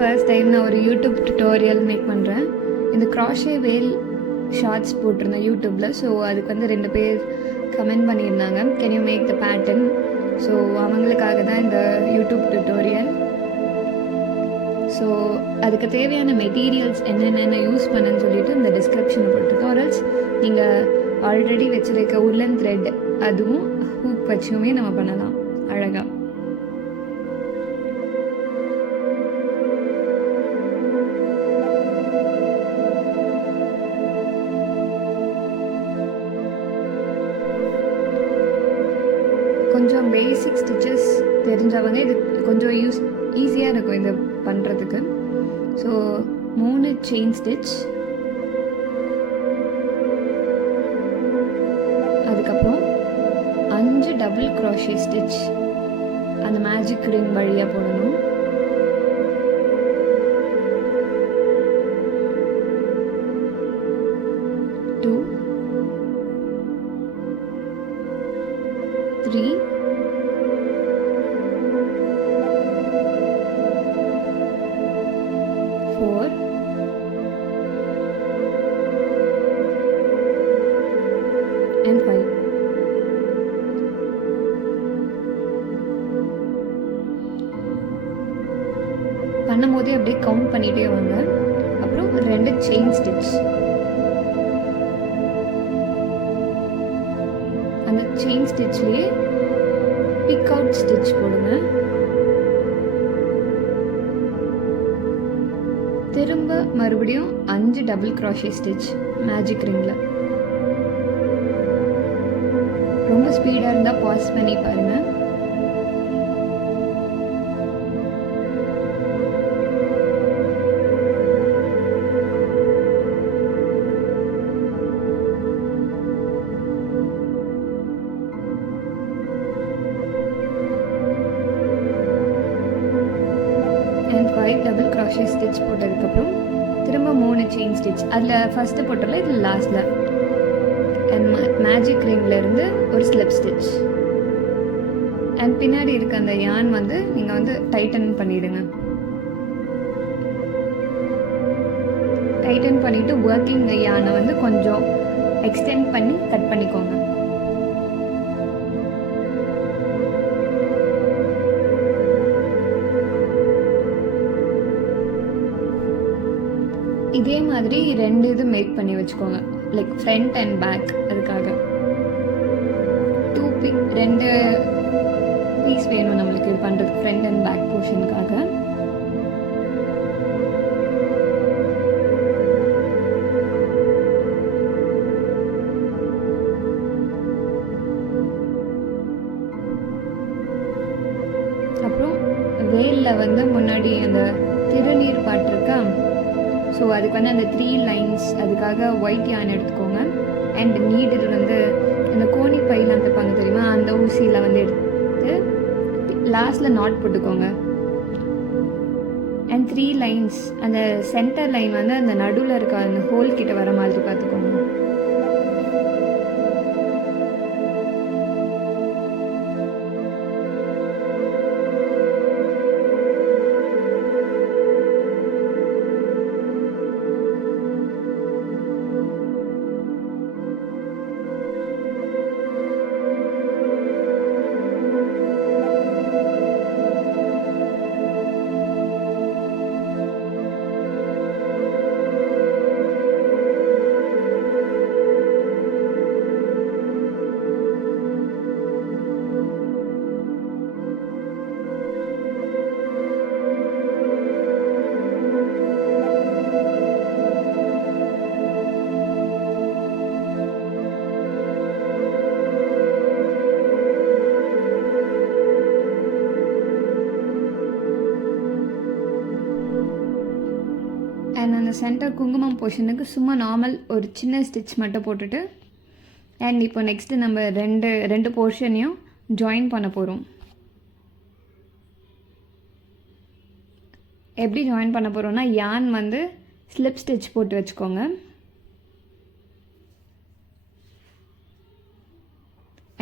First time நான் ஒரு YouTube tutorial make பண்ணுறேன். இந்த க்ராஷே வேல் ஷார்ட்ஸ் போட்டிருந்தேன் யூடியூப்பில். ஸோ அதுக்கு வந்து 2 பேர் கமெண்ட் பண்ணியிருந்தாங்க, can you make the pattern. So அவங்களுக்காக தான் இந்த யூடியூப் டுட்டோரியல். ஸோ அதுக்கு தேவையான மெட்டீரியல்ஸ் என்னென்ன யூஸ் பண்ணுன்னு சொல்லிட்டு இந்த டிஸ்கிரிப்ஷனில் போட்டிருக்கோம். ஆர்எல்ஸ் நீங்கள் ஆல்ரெடி வச்சுருக்க உல்லன் த்ரெட் அதுவும் ஹூக் வச்சுமே நம்ம பண்ணலாம் அழகாக. கொஞ்சம் பேசிக் ஸ்டிச்சஸ் தெரிஞ்சவங்க இது கொஞ்சம் ஈஸியாக இருக்கும் இது பண்ணுறதுக்கு. ஸோ 3 செயின் ஸ்டிச், அதுக்கப்புறம் 5 டபுள் க்ரோஷே ஸ்டிச் அந்த மேஜிக் ரிங் வழியாக போடணும். Two, 3, 4, and 5. பண்ணும்போதே அப்படியே கவுண்ட் பண்ணிகிட்டே வாங்க. அப்புறம் 2 செயின் ஸ்டிச், அந்த செயின் ஸ்டிச்லேயே பிக் அவுட் ஸ்டிச் போடுங்க. திரும்ப மறுபடியும் 5 டபுள் க்ரோஷே ஸ்டிச் மேஜிக் ரிங்கில். ரொம்ப ஸ்பீடாக இருந்தால் பாஸ் பண்ணி பாருங்கள். அண்ட் 5 டபுள் க்ரோஷே ஸ்டிச் போட்டதுக்கப்புறம் திரும்ப 3 செயின் ஸ்டிச். அதில் ஃபஸ்ட்டு போட்டோம்ல, இதில் லாஸ்ட்டில் அண்ட் மேஜிக் ரிங்லேருந்து ஒரு ஸ்லிப் ஸ்டிச். அண்ட் பின்னாடி இருக்க அந்த யான் வந்து நீங்கள் வந்து டைட்டன் பண்ணிவிடுங்க. டைட்டன் பண்ணிவிட்டு ஒர்க்கிங் யானை வந்து கொஞ்சம் எக்ஸ்டெண்ட் பண்ணி கட் பண்ணிக்கோங்க. இதே மாதிரி 2 இது மேக் பண்ணி வச்சுக்கோங்க, லைக் ஃப்ரண்ட் அண்ட் பேக். அதுக்காக 2 பீஸ் வேணும் நம்மளுக்கு இது பண்ணுறதுக்கு, ஃப்ரண்ட் அண்ட் பேக் போர்ஷனுக்காக. அப்புறம் வேலில் வந்து முன்னாடி அந்த திருநீர் பாட்டிருக்கா, ஸோ அதுக்கு வந்து அந்த 3 லைன்ஸ், அதுக்காக ஒயிட் யான் எடுத்துக்கோங்க. அண்ட் நீடில் வந்து அந்த கோணி பையெலாம் தைப்பாங்க தெரியுமா, அந்த ஊசியில் வந்து எடுத்து லாஸ்ட்டில் நாட் போட்டுக்கோங்க. அண்ட் 3 லைன்ஸ், அந்த சென்டர் லைன் வந்து அந்த நடுவில் இருக்க அந்த ஹோல் கிட்ட வர மாதிரி பார்த்துக்கோங்க. அண்ட் அந்த சென்டர் குங்குமம் போர்ஷனுக்கு சும்மா நார்மல் ஒரு சின்ன ஸ்டிச் மட்டும் போட்டுட்டு, அண்ட் இப்போ நெக்ஸ்ட்டு நம்ம ரெண்டு போர்ஷனையும் ஜாயின் பண்ண போகிறோம். எப்படி ஜாயின் பண்ண போகிறோன்னா, யான் வந்து ஸ்லிப் ஸ்டிச் போட்டு வச்சுக்கோங்க.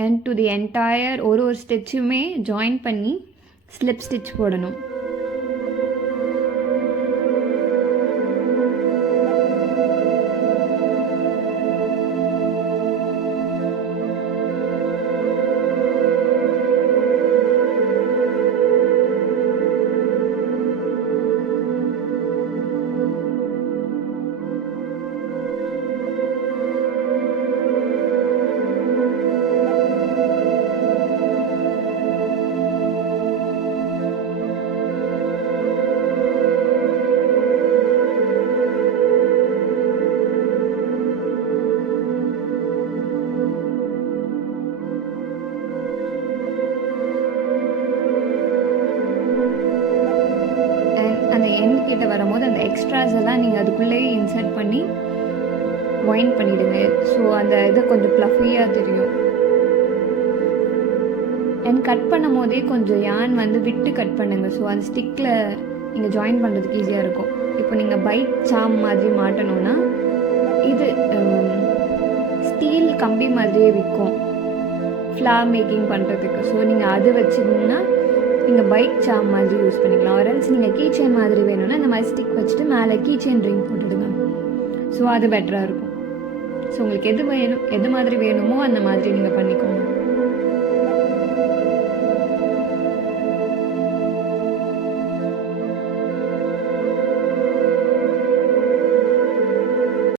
அண்ட் டு தி என்டையர் ஒரு ஸ்டிச்சுமே ஜாயின் பண்ணி ஸ்லிப் ஸ்டிச் போடணும். அந்த எக்ஸ்ட்ராஸ் எல்லாம் நீங்கள் அதுக்குள்ளேயே இன்சர்ட் பண்ணி வைண்ட் பண்ணிவிடுங்க. ஸோ அந்த இது கொஞ்சம் ப்ளஃபியாக தெரியும். அண்ட் கட் பண்ணும் போதே கொஞ்சம் யான் வந்து விட்டு கட் பண்ணுங்கள். ஸோ அந்த ஸ்டிக்கில் நீங்கள் ஜாயின் பண்ணுறதுக்கு ஈஸியாக இருக்கும். இப்போ நீங்கள் பைட் சாம் மாதிரி மாட்டணும்னா இது ஸ்டீல் கம்பி மாதிரியே விற்கும் ஃப்ளார் மேக்கிங் பண்ணுறதுக்கு. ஸோ நீங்கள் அது வச்சிங்கன்னா நீங்கள் பைட் சாம் மாதிரி யூஸ் பண்ணிக்கலாம். ஆரல்ஸ் நீங்கள் கீ செயின் மாதிரி வேணும்னா இந்த மாதிரி ஸ்டிக் வச்சுட்டு மேலே கீ செயின் ரிங் போட்டுடுங்க. ஸோ அது பெட்டராக இருக்கும். ஸோ உங்களுக்கு எது மாதிரி வேணுமோ அந்த மாதிரி நீங்கள் பண்ணிக்கோங்க.